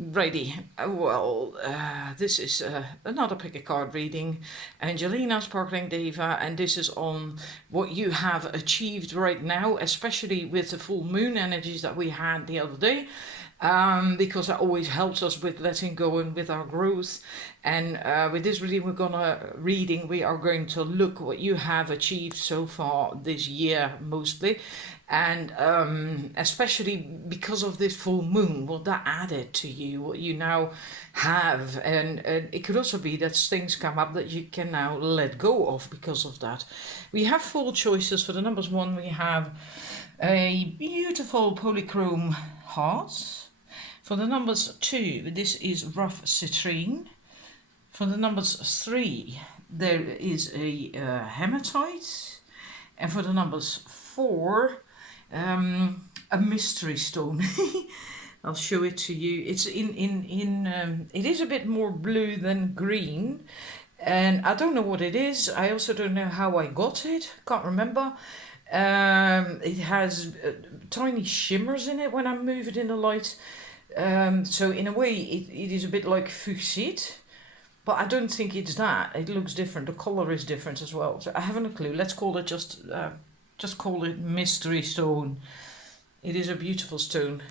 Righty. This is another pick a card reading. Angelina, Sparkling Deva, and this is on what you have achieved right now, especially with the full moon energies that we had the other day. Because that always helps us with letting go and with our growth. And with this reading, we are going to look what you have achieved so far this year, mostly, and especially because of this full moon, what that added to you, what you now have, and it could also be that things come up that you can now let go of because of that. We have 4 choices for the numbers. 1, we have a beautiful polychrome heart. For the numbers 2, this is rough citrine. For the numbers 3, there is a hematite. And for the numbers 4, a mystery stone. I'll show it to you. It's it is a bit more blue than green. And I don't know what it is. I also don't know how I got it. Can't remember. It has tiny shimmers in it when I move it in the light. So in a way, it is a bit like fuchsite, but I don't think it's that. It looks different. The color is different as well. So I haven't a clue. Let's call it just call it mystery stone. It is a beautiful stone.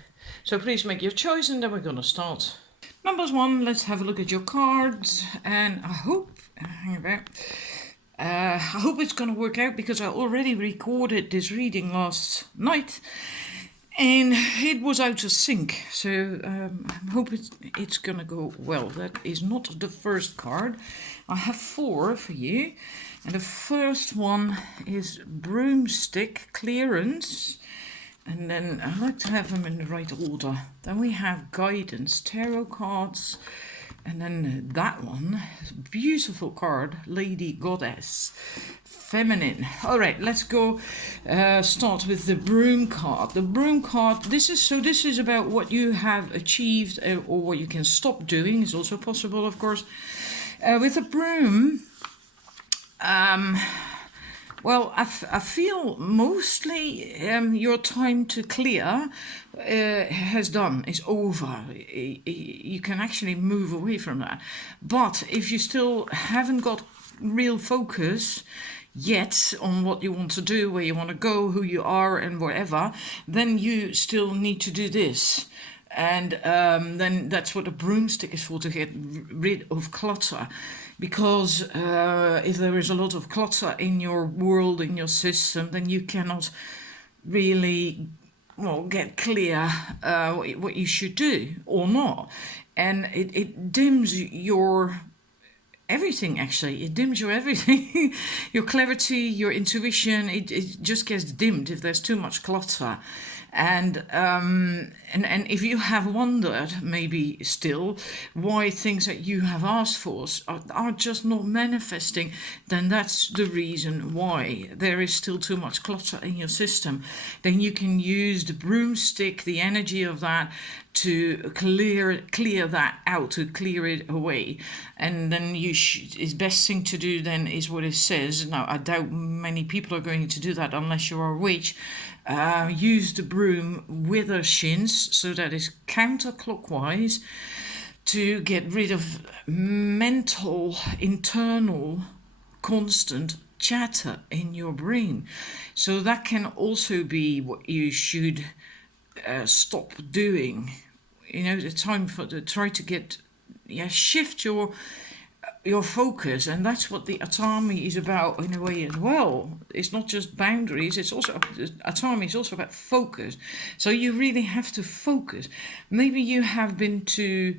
So please make your choice, and then we're gonna start. Numbers 1. Let's have a look at your cards, and I hope I hope it's gonna work out because I already recorded this reading last night. And it was out of sync, so I hope it's gonna go well. That is not the first card. I have 4 for you, and the first one is broomstick clearance, and then I like to have them in the right order. Then we have guidance, tarot cards, and then that one, beautiful card, Lady Goddess, feminine. All right, let's go start with the broom card. The broom card, this is about what you have achieved or what you can stop doing. Is also possible, of course. With a broom, well, I feel mostly your time to clear is over. You can actually move away from that. But if you still haven't got real focus yet on what you want to do, where you want to go, who you are, and whatever, then you still need to do this. And then that's what a broomstick is for, to get rid of clutter. Because if there is a lot of clutter in your world, in your system, then you cannot really get clear what you should do or not. And it dims your everything, actually. It dims your everything. Your clarity, your intuition, it just gets dimmed if there's too much clutter. And if you have wondered, maybe still, why things that you have asked for are just not manifesting, then that's the reason why. There is still too much clutter in your system. Then you can use the broomstick, the energy of that, to clear that out, to clear it away. And then it's best thing to do then is what it says. Now, I doubt many people are going to do that unless you're a witch. Use the broom with her shins, so that is counterclockwise, to get rid of mental, internal, constant chatter in your brain. So that can also be what you should stop doing. The time to try to shift your focus, and that's what the Atami is about in a way as well. It's not just boundaries, Atami is also about focus. So you really have to focus. Maybe you have been too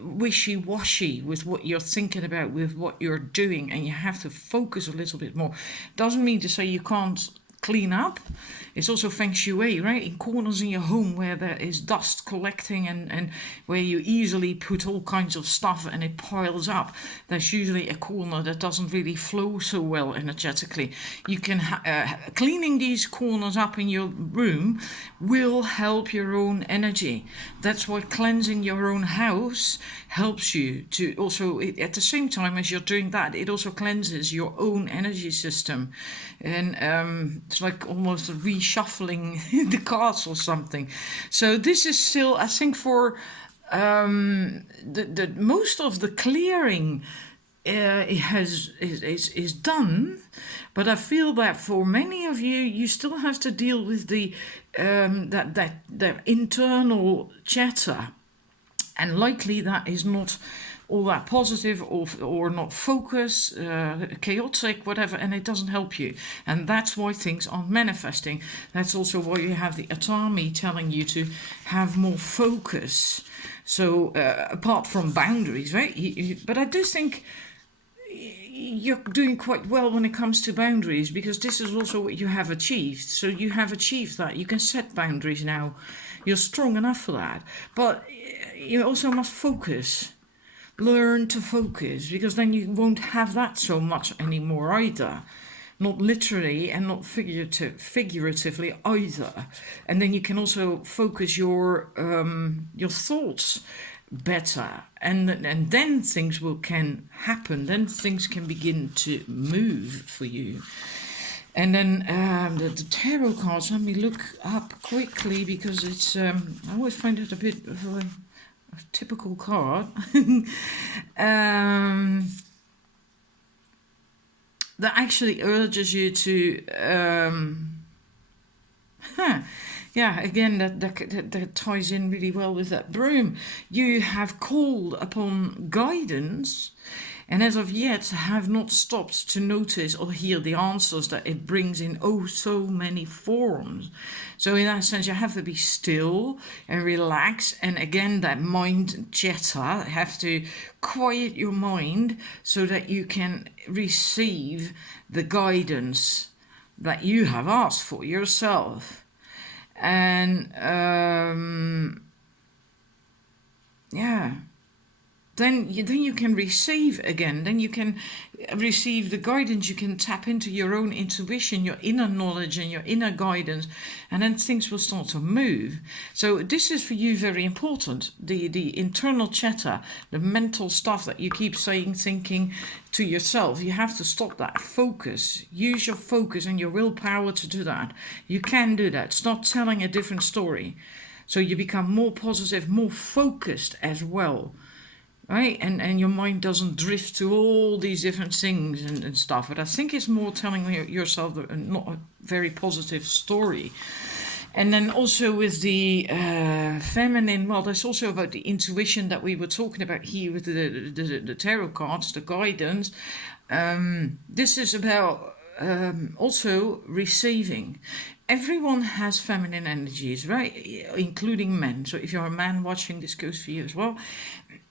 wishy-washy with what you're thinking about, with what you're doing, and you have to focus a little bit more. Doesn't mean to say you can't clean up. It's also feng shui, right? In corners in your home where there is dust collecting and where you easily put all kinds of stuff and it piles up, there's usually a corner that doesn't really flow so well energetically. You can cleaning these corners up in your room will help your own energy. That's what cleansing your own house helps you to. Also, at the same time as you're doing that, it also cleanses your own energy system. And it's like almost a reshuffling the cards or something. So this is still, I think, for the most of the clearing is done, but I feel that for many of you, you still have to deal with the that internal chatter, and likely that is not all that positive or not focused, chaotic, whatever, and it doesn't help you. And that's why things aren't manifesting. That's also why you have the Atami telling you to have more focus. So apart from boundaries, right? But I do think you're doing quite well when it comes to boundaries, because this is also what you have achieved. So you have achieved that. You can set boundaries now. You're strong enough for that. But you also must focus. Learn to focus, because then you won't have that so much anymore either. Not literally and not figuratively either. And then you can also focus your thoughts better, and then things can happen. Then things can begin to move for you. And then the tarot cards, let me look up quickly, because it's I always find it a bit of a typical card. That actually urges you to yeah, again, that ties in really well with that broom. You have called upon guidance, and as of yet have not stopped to notice or hear the answers that it brings in oh so many forms. So in that sense, you have to be still and relax, and again, that mind chatter, have to quiet your mind so that you can receive the guidance that you have asked for yourself. And yeah, then you can receive again. Then you can receive the guidance. You can tap into your own intuition, your inner knowledge and your inner guidance, and then things will start to move. So this is for you very important. The internal chatter, the mental stuff that you keep saying, thinking to yourself, you have to stop that. Focus. Use your focus and your willpower to do that. You can do that. Start telling a different story. So you become more positive, more focused as well. Right, and your mind doesn't drift to all these different things and stuff. But I think it's more telling yourself not a very positive story. And then also with the feminine, well, that's also about the intuition that we were talking about here with the tarot cards, the guidance. This is about also receiving. Everyone has feminine energies, right? Including men. So if you're a man watching, this goes for you as well.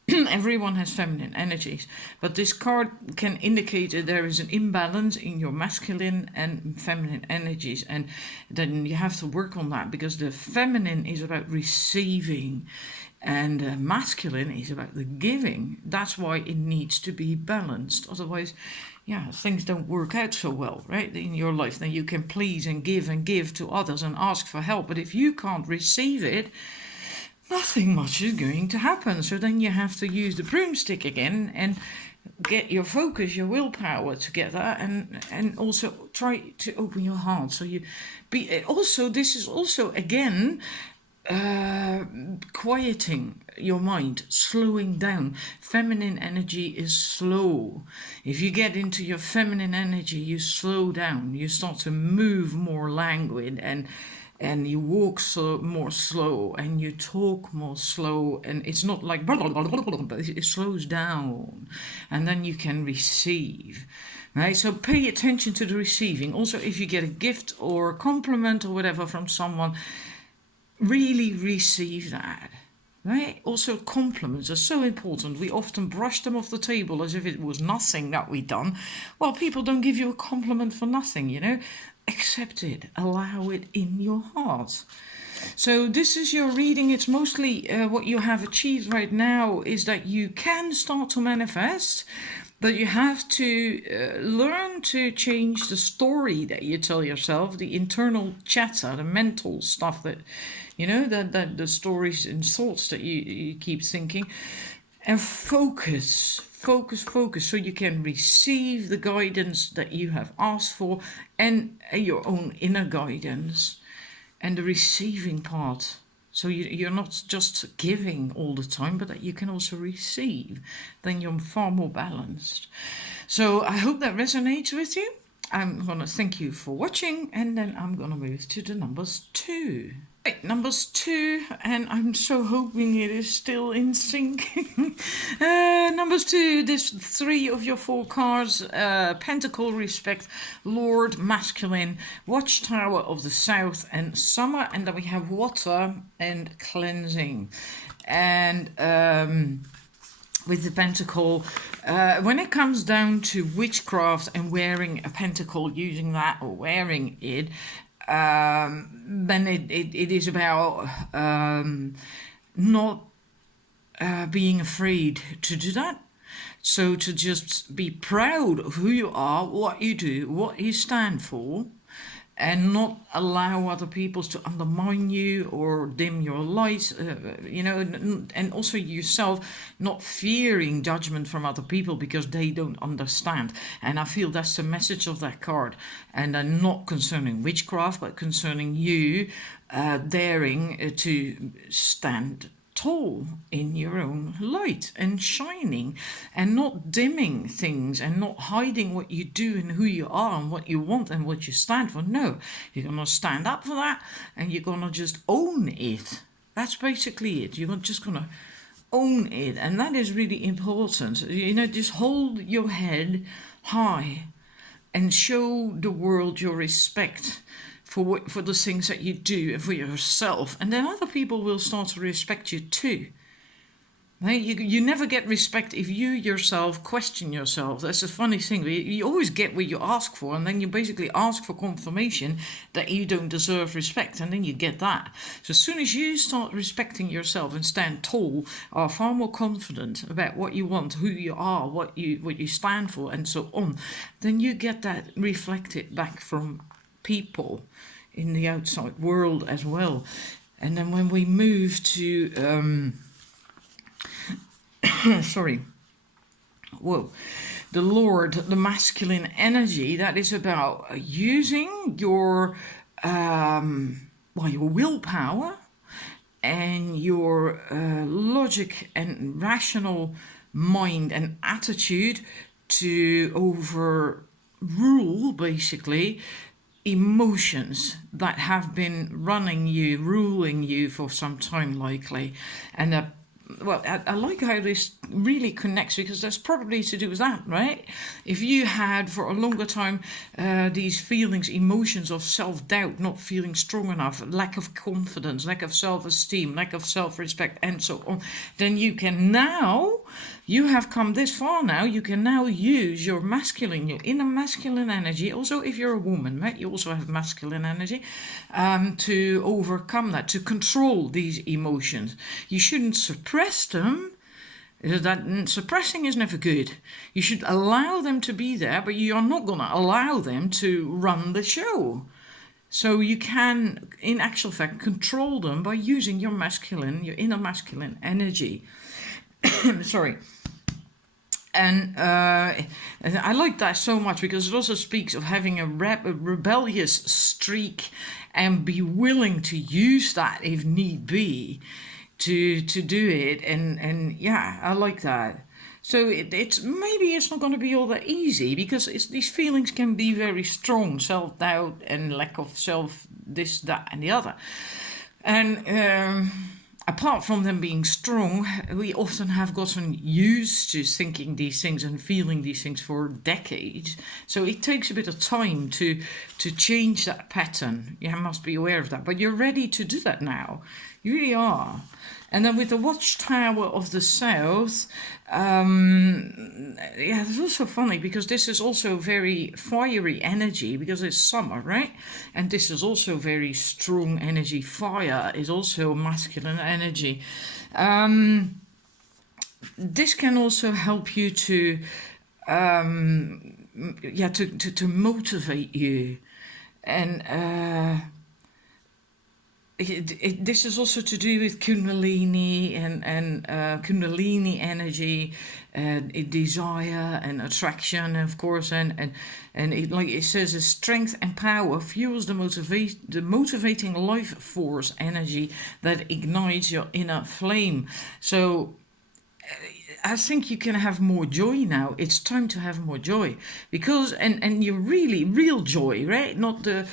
Everyone has feminine energies, but this card can indicate that there is an imbalance in your masculine and feminine energies, and then you have to work on that, because the feminine is about receiving and masculine is about the giving. That's why it needs to be balanced. Otherwise, yeah, things don't work out so well, right, in your life. Then you can please and give to others and ask for help, but if you can't receive it, nothing much is going to happen. So then you have to use the broomstick again and get your focus, your willpower together, and also try to open your heart. So you be also, this is also again quieting your mind, slowing down. Feminine energy is slow. If you get into your feminine energy, you slow down. You start to move more languid, and you walk more slow, and you talk more slow, and it's not like blah, blah, blah, blah, blah, but it slows down, and then you can receive. Right, so pay attention to the receiving. Also, if you get a gift or a compliment or whatever from someone, really receive that. Right? Also, compliments are so important. We often brush them off the table as if it was nothing that we've done. Well, people don't give you a compliment for nothing, you know. Accept it. Allow it in your heart. So this is your reading. It's mostly what you have achieved right now is that you can start to manifest, but you have to learn to change the story that you tell yourself, the internal chatter, the mental stuff that, you know, that the stories and thoughts that you keep thinking. And focus focus, so you can receive the guidance that you have asked for, and your own inner guidance, and the receiving part. So you're not just giving all the time, but that you can also receive. Then you're far more balanced. So I hope that resonates with you. I'm going to thank you for watching, and then I'm going to move to the numbers 2. Right, numbers 2, and I'm so hoping it is still in sync. Numbers 2, this 3 of your 4 cards: Pentacle, Respect, Lord, Masculine, Watchtower of the South, and Summer. And then we have Water and Cleansing. And with the pentacle, when it comes down to witchcraft and wearing a pentacle, using that or wearing it, then it is about not being afraid to do that. So to just be proud of who you are, what you do, what you stand for, and not allow other people to undermine you or dim your light, and also yourself, not fearing judgment from other people because they don't understand. And I feel that's the message of that card. And then not concerning witchcraft, but concerning you daring to stand tall in your own light and shining, and not dimming things, and not hiding what you do and who you are and what you want and what you stand for. No, you're going to stand up for that, and you're going to just own it. That's basically it. You're just going to own it, and that is really important. Just hold your head high and show the world your respect for the things that you do and for yourself, and then other people will start to respect you too. Right? You never get respect if you yourself question yourself. That's a funny thing. You always get what you ask for, and then you basically ask for confirmation that you don't deserve respect, and then you get that. So as soon as you start respecting yourself and stand tall, are far more confident about what you want, who you are, what you stand for, and so on, then you get that reflected back from people in the outside world as well. And then when we move to the Lord, the masculine energy, that is about using your willpower and your logic and rational mind and attitude to overrule basically emotions that have been ruling you for some time likely. And I like how this really connects, because that's probably to do with that, right? If you had for a longer time these feelings, emotions of self-doubt, not feeling strong enough, lack of confidence, lack of self-esteem, lack of self-respect, and so on, then you have come this far now, you can now use your inner masculine energy. Also, if you're a woman, right, you also have masculine energy, to overcome that, to control these emotions. You shouldn't suppress them. Suppressing is never good. You should allow them to be there, but you're not going to allow them to run the show. So you can, in actual fact, control them by using your inner masculine energy. Sorry. And I like that so much, because it also speaks of having a rebellious streak, and be willing to use that if need be to do it. And yeah, I like that. So it's not going to be all that easy, because these feelings can be very strong, self-doubt and lack of this, that, and the other. And apart from them being strong, we often have gotten used to thinking these things and feeling these things for decades. So it takes a bit of time to change that pattern. You must be aware of that. But you're ready to do that now. You really are. And then with the Watchtower of the South, it's also funny, because this is also very fiery energy, because it's summer, right? And this is also very strong energy. Fire is also masculine energy. This can also help you to motivate you, and this is also to do with Kundalini and Kundalini energy and desire and attraction, of course, and it, like it says, the strength and power fuels the motivating life force energy that ignites your inner flame. So I think you can have more joy now. It's time to have more joy because and you really real joy, right? Not the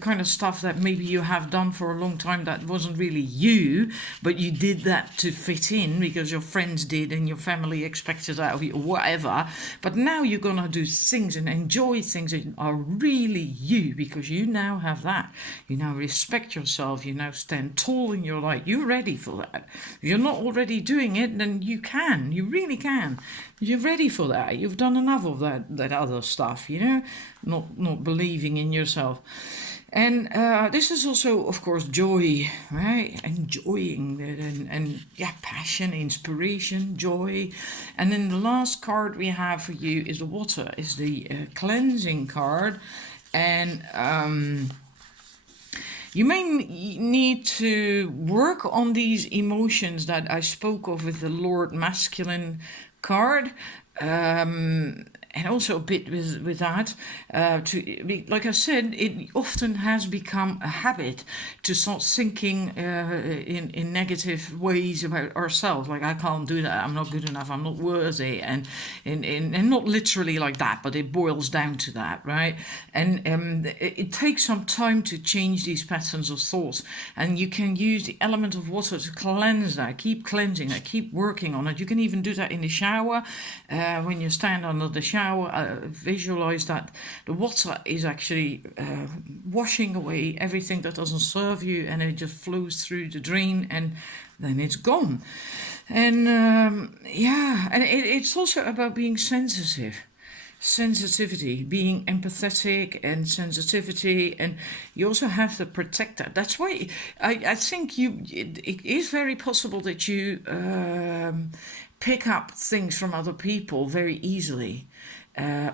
kind of stuff that maybe you have done for a long time that wasn't really you, but you did that to fit in because your friends did and your family expected that of you or whatever. But now you're gonna do things and enjoy things that are really you because you now have that. You now respect yourself. You now stand tall in your light. You're ready for that. If you're not already doing it, then you can. You really can. You're ready for that. You've done enough of that other stuff, not believing in yourself. And this is also, of course, joy, right? Enjoying it and passion, inspiration, joy. And then the last card we have for you is the water, is the cleansing card. And you may need to work on these emotions that I spoke of with the Lord Masculine card. And also a bit with that, like I said, it often has become a habit to start thinking in negative ways about ourselves. Like, I can't do that, I'm not good enough, I'm not worthy, and not literally like that, but it boils down to that, right? And it takes some time to change these patterns of thoughts, and you can use the element of water to cleanse that, keep cleansing it, keep working on it. You can even do that in the shower, when you stand under the shower. Visualize that the water is actually washing away everything that doesn't serve you, and it just flows through the drain, and then it's gone. And and it's also about being sensitivity, being empathetic and sensitivity, and you also have to protect that. That's why I think it is very possible that you pick up things from other people very easily,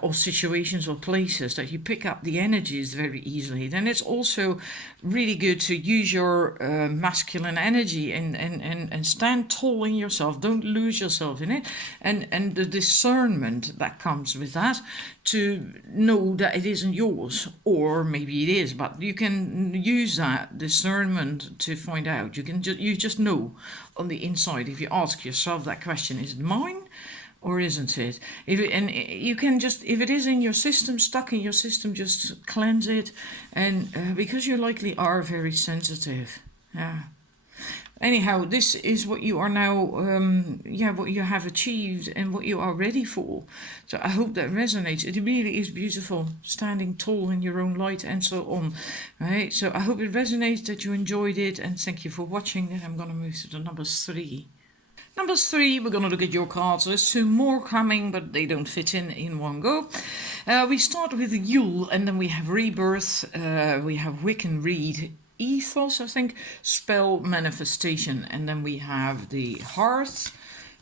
or situations or places, that you pick up the energies very easily. Then it's also really good to use your masculine energy and stand tall in yourself. Don't lose yourself in it, and the discernment that comes with that, to know that it isn't yours, or maybe it is, but you can use that discernment to find out. You just know on the inside. If you ask yourself that question, is it mine or isn't it? And you can just, if it is in your system, stuck in your system, just cleanse it, and because you likely are very sensitive. Yeah. Anyhow, this is what you are now, what you have achieved and what you are ready for. So I hope that resonates. It really is beautiful, standing tall in your own light and so on. Right? So I hope it resonates, that you enjoyed it, and thank you for watching. Then I'm going to move to the number 3. Number 3, we're going to look at your cards. There's 2 more coming, but they don't fit in one go. We start with Yule, and then we have Rebirth. We have Wiccan Reed, Ethos, I think, Spell, Manifestation. And then we have the Hearth,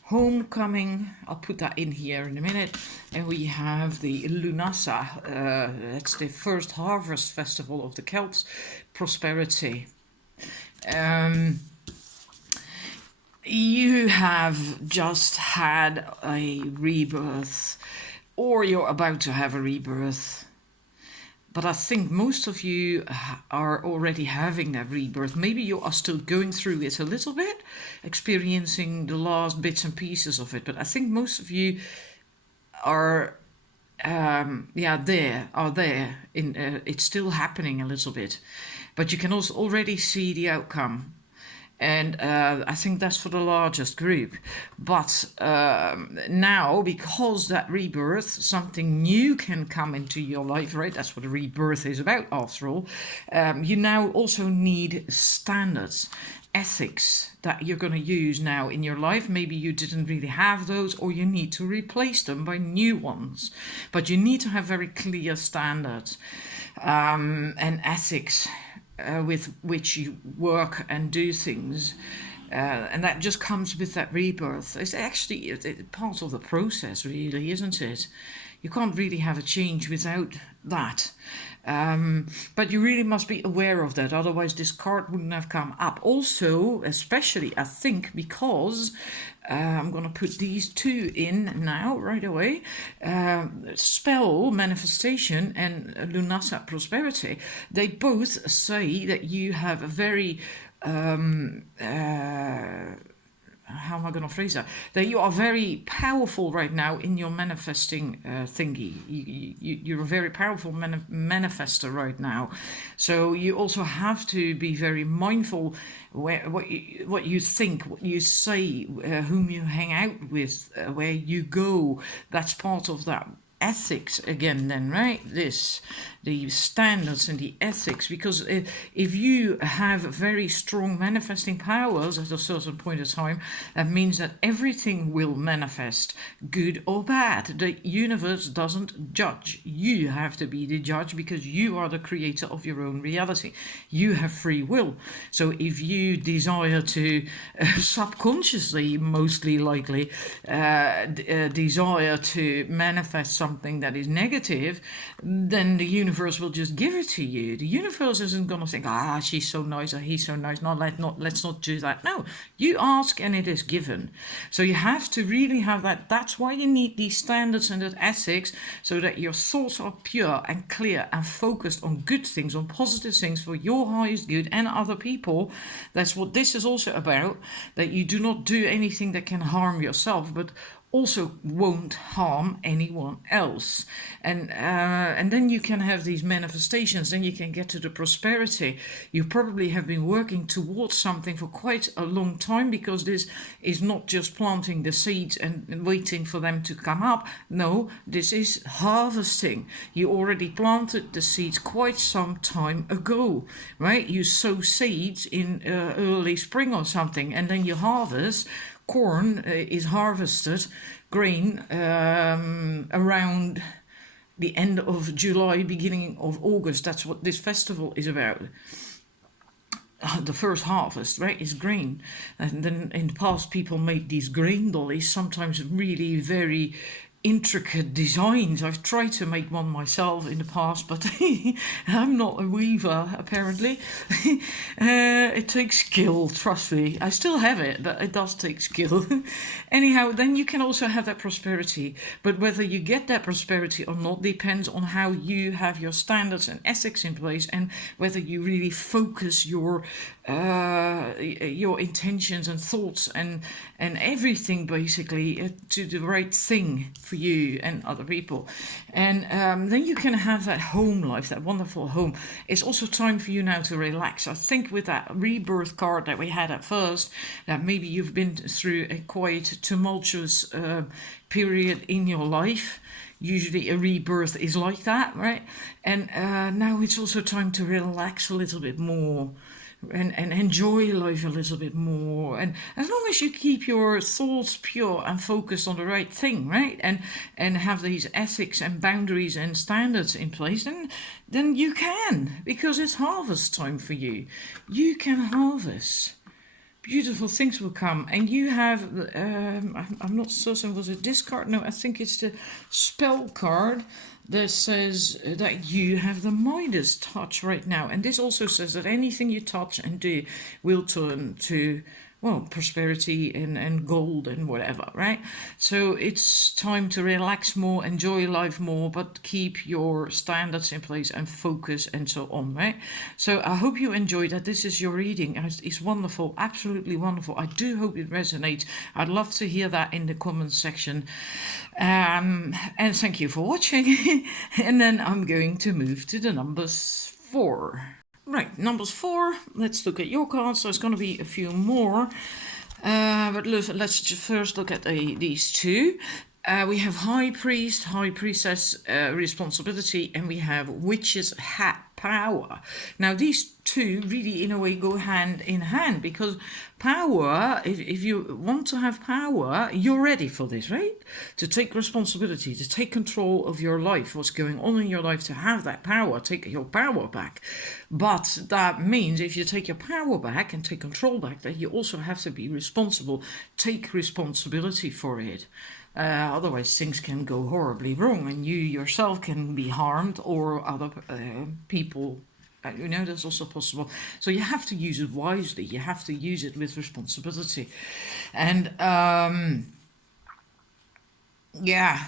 Homecoming. I'll put that in here in a minute. And we have the Lunasa. That's the first harvest festival of the Celts, Prosperity. You have just had a rebirth, or you're about to have a rebirth. But I think most of you are already having that rebirth. Maybe you are still going through it a little bit, experiencing the last bits and pieces of it. But I think most of you are there. It's still happening a little bit. But you can also already see the outcome. And I think that's for the largest group. But now, because that rebirth, something new can come into your life, right? That's what a rebirth is about, after all. You now also need standards, ethics that you're going to use now in your life. Maybe you didn't really have those, or you need to replace them by new ones. But you need to have very clear standards and ethics with which you work and do things, and that just comes with that rebirth. It's actually part of the process, really, isn't it? You can't really have a change without that. But you really must be aware of that, otherwise this card wouldn't have come up. Also, especially I think because I'm going to put these two in now right away. Spell manifestation and Lunasa prosperity, they both say that you have a very how am I going to phrase that? That you are very powerful right now in your manifesting thingy. You're a very powerful manifester right now. So you also have to be very mindful what you think, what you say, whom you hang out with, where you go. That's part of that ethics again then, right? The standards and the ethics, because if you have very strong manifesting powers at a certain point of time, that means that everything will manifest, good or bad. The universe doesn't judge. You have to be the judge because you are the creator of your own reality. You have free will. So if you desire to subconsciously, mostly likely, desire to manifest something that is negative, then the universe will just give it to you. The universe isn't going to think, she's so nice or he's so nice, let's not do that. No, you ask and it is given. So you have to really have that. That's why you need these standards and that ethics, so that your thoughts are pure and clear and focused on good things, on positive things for your highest good and other people. That's what this is also about, that you do not do anything that can harm yourself, but also won't harm anyone else. And then you can have these manifestations, then you can get to the prosperity. You probably have been working towards something for quite a long time, because this is not just planting the seeds and waiting for them to come up. No, this is harvesting. You already planted the seeds quite some time ago, right? You sow seeds in early spring or something, and then you harvest. Corn is harvested, grain, around the end of July, beginning of August. That's what this festival is about. The first harvest, right, is grain. And then in the past, people made these grain dollies, sometimes really very intricate designs. I've tried to make one myself in the past, but I'm not a weaver apparently. It takes skill, trust me. I still have it, but it does take skill. Anyhow, then you can also have that prosperity, but whether you get that prosperity or not depends on how you have your standards and ethics in place, and whether you really focus your intentions and thoughts and everything basically to the right thing for you and other people. And then you can have that home life, that wonderful home. It's also time for you now to relax. I think with that rebirth card that we had at first, that maybe you've been through a quite tumultuous period in your life. Usually a rebirth is like that, right? And now it's also time to relax a little bit more. And enjoy life a little bit more, and as long as you keep your thoughts pure and focused on the right thing, right, and have these ethics and boundaries and standards in place, then you can, because it's harvest time for you. You can harvest. Beautiful things will come, and you have I'm not certain, was it this card? No, I think it's the spell card that says that you have the Midas touch right now, and this also says that anything you touch and do will turn to, well, prosperity and gold and whatever, right? So it's time to relax more, enjoy life more, but keep your standards in place and focus and so on, right? So I hope you enjoyed that. This is your reading. It's wonderful, absolutely wonderful. I do hope it resonates. I'd love to hear that in the comments section. And thank you for watching. And then I'm going to move to the numbers 4. Right, numbers 4. Let's look at your cards. There's going to be a few more. But let's just first look at these two. We have High Priest, High Priestess, responsibility, and we have Witch's Hat, power. Now these two really in a way go hand in hand, because power, if you want to have power, you're ready for this, right? To take responsibility, to take control of your life, what's going on in your life, to have that power, take your power back. But that means if you take your power back and take control back, that you also have to be responsible, take responsibility for it. Otherwise, things can go horribly wrong, and you yourself can be harmed, or other people. That's also possible. So you have to use it wisely. You have to use it with responsibility, and yeah.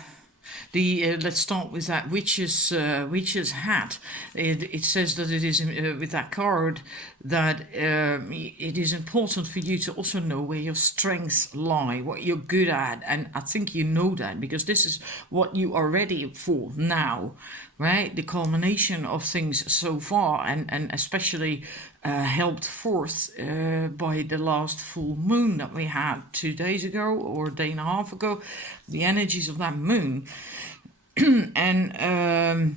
Let's start with that witch's hat. It says that it is with that card that it is important for you to also know where your strengths lie, what you're good at, and I think you know that because this is what you are ready for now, right? The culmination of things so far, and especially helped forth by the last full moon that we had 2 days ago or a day and a half ago, the energies of that moon. And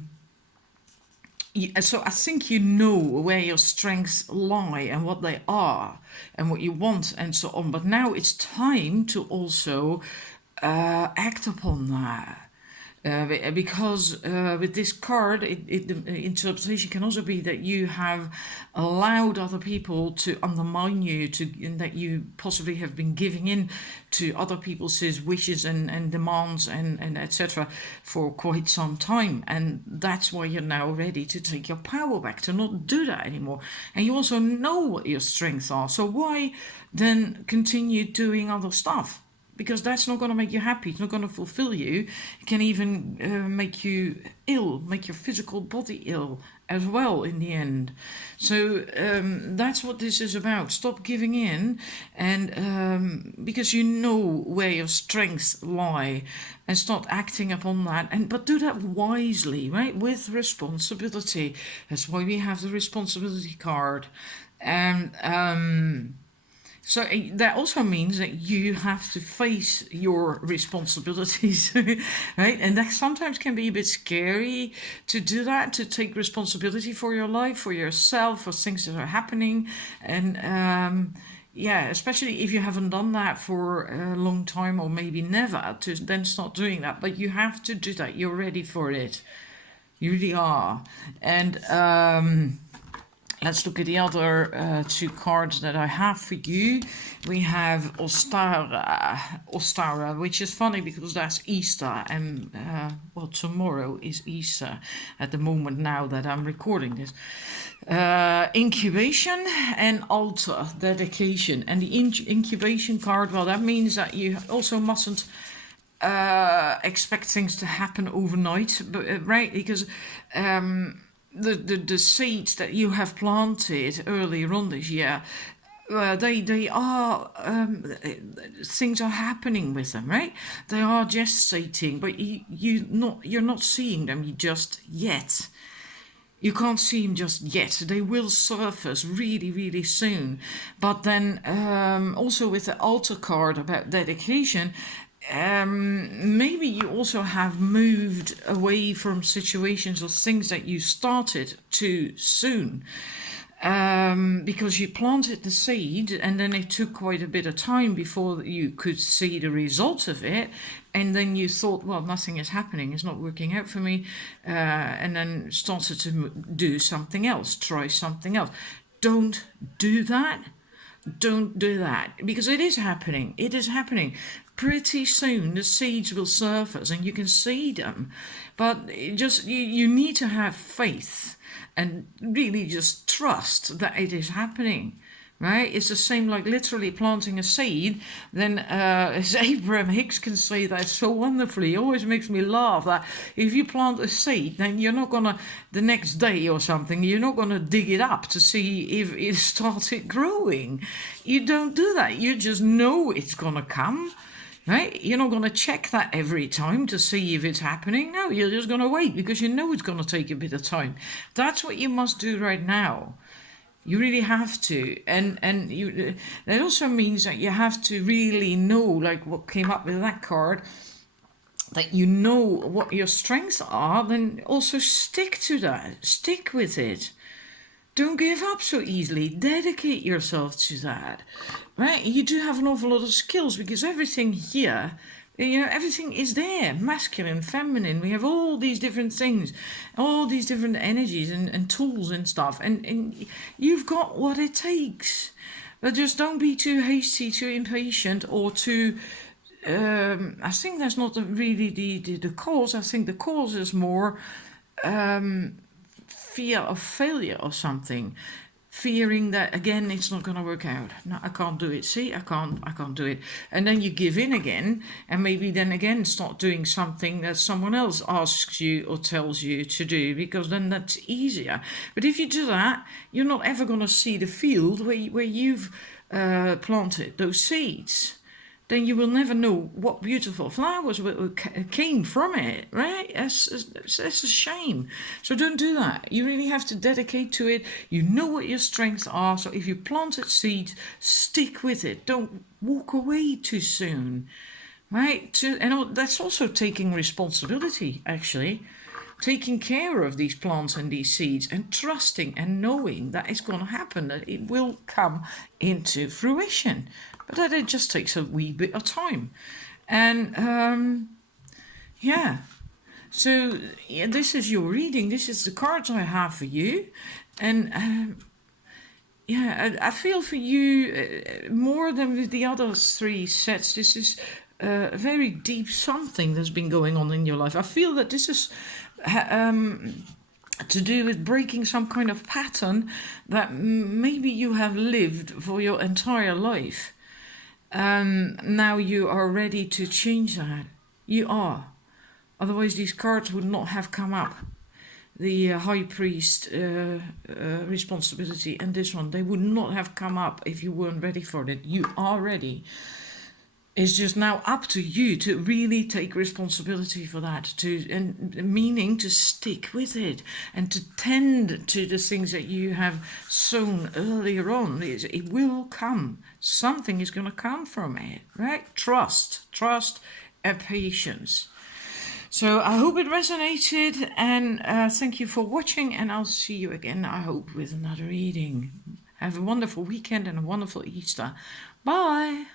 so I think you know where your strengths lie and what they are and what you want and so on. But now it's time to also act upon that. Because with this card, the interpretation can also be that you have allowed other people to undermine you, and that you possibly have been giving in to other people's wishes and demands and etc. for quite some time, and that's why you're now ready to take your power back, to not do that anymore. And you also know what your strengths are, so why then continue doing other stuff? Because that's not going to make you happy. It's not going to fulfill you. It can even make you ill, make your physical body ill as well in the end. So that's what this is about. Stop giving in, and because you know where your strengths lie, and start acting upon that. But do that wisely, right? With responsibility. That's why we have the responsibility card, and. So that also means that you have to face your responsibilities, right? And that sometimes can be a bit scary to do that, to take responsibility for your life, for yourself, for things that are happening. And yeah, especially if you haven't done that for a long time or maybe never, to then start doing that. But you have to do that. You're ready for it. You really are. And let's look at the other two cards that I have for you. We have Ostara, which is funny because that's Easter, and well, tomorrow is Easter at the moment now that I'm recording this. Incubation and altar, dedication. And the incubation card, well, that means that you also mustn't expect things to happen overnight, right? Because the seeds that you have planted earlier on this year, they are things are happening with them, right? They are gestating, but you're not seeing them just yet. You can't see them just yet. They will surface really, really soon. But then also with the altar card about dedication, maybe you also have moved away from situations or things that you started too soon, because you planted the seed and then it took quite a bit of time before you could see the results of it, and then you thought, well, nothing is happening, it's not working out for me, and then started to do something else, try something else. Don't do that. Don't do that, because it is happening. It is happening. Pretty soon the seeds will surface and you can see them. But you need to have faith and really just trust that it is happening. Right? It's the same like literally planting a seed. Then as Abraham Hicks can say that so wonderfully, it always makes me laugh that if you plant a seed, then you're not gonna, the next day or something, you're not gonna dig it up to see if it started growing. You don't do that. You just know it's gonna come. Right? You're not going to check that every time to see if it's happening. No, you're just going to wait because you know it's going to take a bit of time. That's what you must do right now. You really have to, and that also means that you have to really know, like what came up with that card, that you know what your strengths are. Then also stick to that. Stick with it. Don't give up so easily. Dedicate yourself to that, right? You do have an awful lot of skills because everything here, everything is there. Masculine, feminine. We have all these different things, all these different energies and tools and stuff. And you've got what it takes. But just don't be too hasty, too impatient, or too I think that's not really the cause. I think the cause is more fear of failure or something. Fearing that again it's not going to work out. No, I can't do it. See, I can't do it. And then you give in again, and maybe then again start doing something that someone else asks you or tells you to do, because then that's easier. But if you do that, you're not ever going to see the field where you've planted those seeds. Then you will never know what beautiful flowers came from it, right? That's a shame. So don't do that. You really have to dedicate to it. You know what your strengths are. So if you planted seeds, stick with it. Don't walk away too soon, right? And that's also taking responsibility, actually. Taking care of these plants and these seeds and trusting and knowing that it's going to happen, that it will come into fruition. But that it just takes a wee bit of time. And yeah, so yeah, this is your reading. This is the cards I have for you. And yeah, I feel for you more than with the other three sets. This is a very deep something that's been going on in your life. I feel that this is to do with breaking some kind of pattern that maybe you have lived for your entire life. Now you are ready to change that. You are. Otherwise these cards would not have come up. The High Priest responsibility and this one, they would not have come up if you weren't ready for it. You are ready. It's just now up to you to really take responsibility for that, meaning to stick with it and to tend to the things that you have sown earlier on. It will come. Something is going to come from it, right? Trust and patience. So I hope it resonated, and thank you for watching, and I'll see you again, I hope, with another reading. Have a wonderful weekend and a wonderful Easter. Bye.